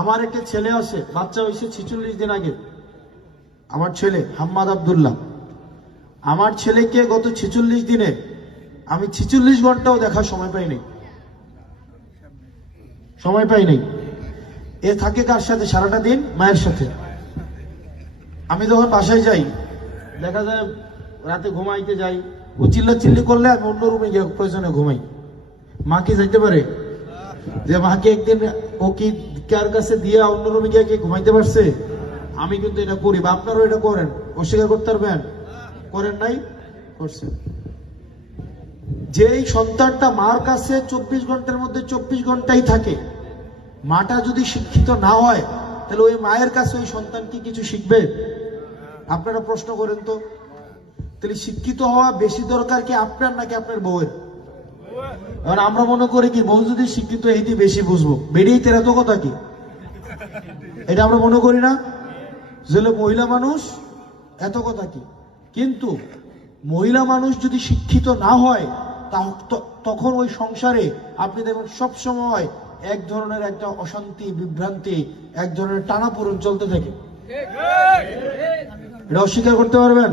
আমার একটা ছেলে আছে, বাচ্চা হয়েছে 46 দিন আগে। আমার ছেলে হাম্মাদ আব্দুল্লাহ, আমার ছেলেকে গত 46 দিনে আমি 46 ঘন্টাও দেখার সময় পাইনি। এ থাকে কার সাথে? সারাটা দিন মায়ের সাথে। আমি যখন বাসায় যাই, দেখা যায় রাতে ঘুমাইতে যাই, ও চিল্লি করলে আমি অন্য রুমে গিয়ে প্রয়োজনে ঘুমাই। মা কি যাইতে পারে যে মাকে একদিন ও কি কার কাছে দিয়ে অন্য রুমে গিয়ে ঘুমাইতে পারছে? আমি কিন্তু এটা করি, বা আপনারাও এটা করেন। অস্বীকার করতে পারবেন? করেন নাই? করছেন। যেই সন্তানটা মার কাছে 24 ঘন্টার মধ্যে 24 ঘন্টাই থাকে, মাটা যদি শিক্ষিত না হয়, তাহলে ওই মায়ের কাছে ওই সন্তান কি কিছু শিখবে? আপনারা প্রশ্ন করেন তো। তাহলে শিক্ষিত হওয়া বেশি দরকার কি আপনার নাকি আপনার বউয়ের? এবার আমরা মনে করি কি বউ যদি শিক্ষিত এই দিয়ে বেশি বুঝবো, বেরিয়ে তেরা তো কথা কি, এটা আমরা মনে করি না? যে মহিলা মানুষ এত কথা কি। কিন্তু মহিলা মানুষ যদি শিক্ষিত না হয়, তখন ওই সংসারে আপনি দেখবেন সবসময় এক ধরনের একটা অশান্তি, বিভ্রান্তি, এক ধরনের টানাপোড়েন চলতে থাকে। এটা অস্বীকার করতে পারবেন?